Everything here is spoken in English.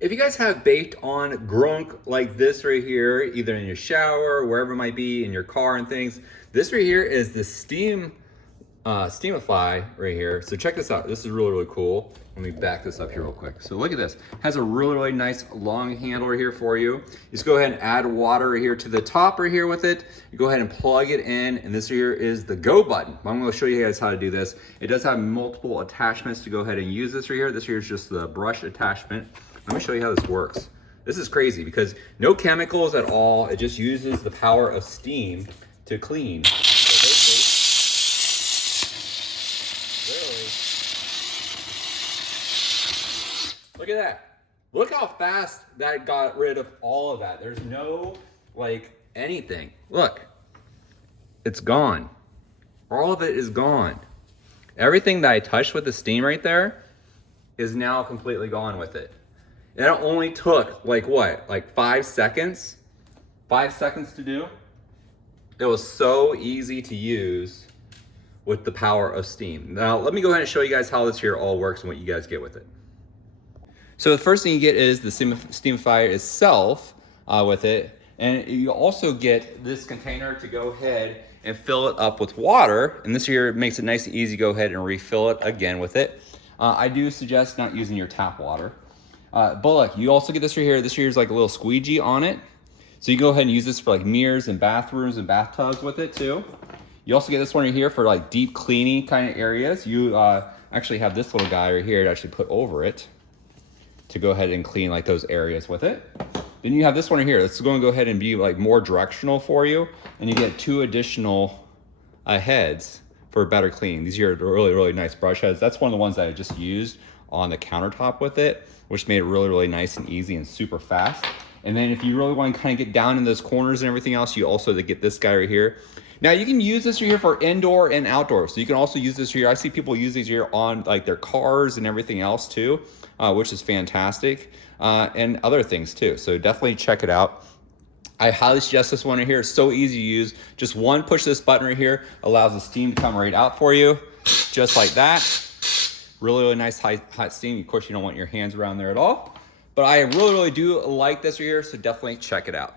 If you guys have baked on grunk like this right here, either in your shower, wherever it might be, in your car and things, this right here is the Steamify right here. So check this out. This is really, really cool. Let me back this up here real quick. So look at this. It has a really, really nice long handle right here for you. Just go ahead and add water right here to the top right here with it. You go ahead and plug it in, and this here is the go button. I'm gonna show you guys how to do this. It does have multiple attachments to go ahead and use this right here. This here is just the brush attachment. Let me show you how this works. This is crazy because no chemicals at all. It just uses the power of steam to clean. Look at that. Look how fast that got rid of all of that. There's no, like, anything. Look, it's gone. All of it is gone. Everything that I touched with the steam right there is now completely gone with it. And it only took, like what, like 5 seconds? 5 seconds to do. It was so easy to use with the power of steam. Now, let me go ahead and show you guys how this here all works and what you guys get with it. So the first thing you get is the Steamify itself with it. And you also get this container to go ahead and fill it up with water. And this here makes it nice and easy to go ahead and refill it again with it. I do suggest not using your tap water. But look, you also get this right here. This here is like a little squeegee on it. So you can go ahead and use this for like mirrors and bathrooms and bathtubs with it too. You also get this one right here for like deep cleaning kind of areas. You actually have this little guy right here to actually put over it to go ahead and clean like those areas with it. Then you have this one right here. It's going to go ahead and be like more directional for you. And you get 2 additional heads for better cleaning. These are really, really nice brush heads. That's one of the ones that I just used on the countertop with it, which made it really, really nice and easy and super fast. And then if you really want to kind of get down in those corners and everything else, you also get this guy right here. Now you can use this right here for indoor and outdoor. So you can also use this here. I see people use these here on like their cars and everything else too, which is fantastic, and other things too. So definitely check it out. I highly suggest this one right here. It's so easy to use. Just one push this button right here allows the steam to come right out for you, just like that. Really, really nice hot steam. Of course, you don't want your hands around there at all. But I really, really do like this right here, so definitely check it out.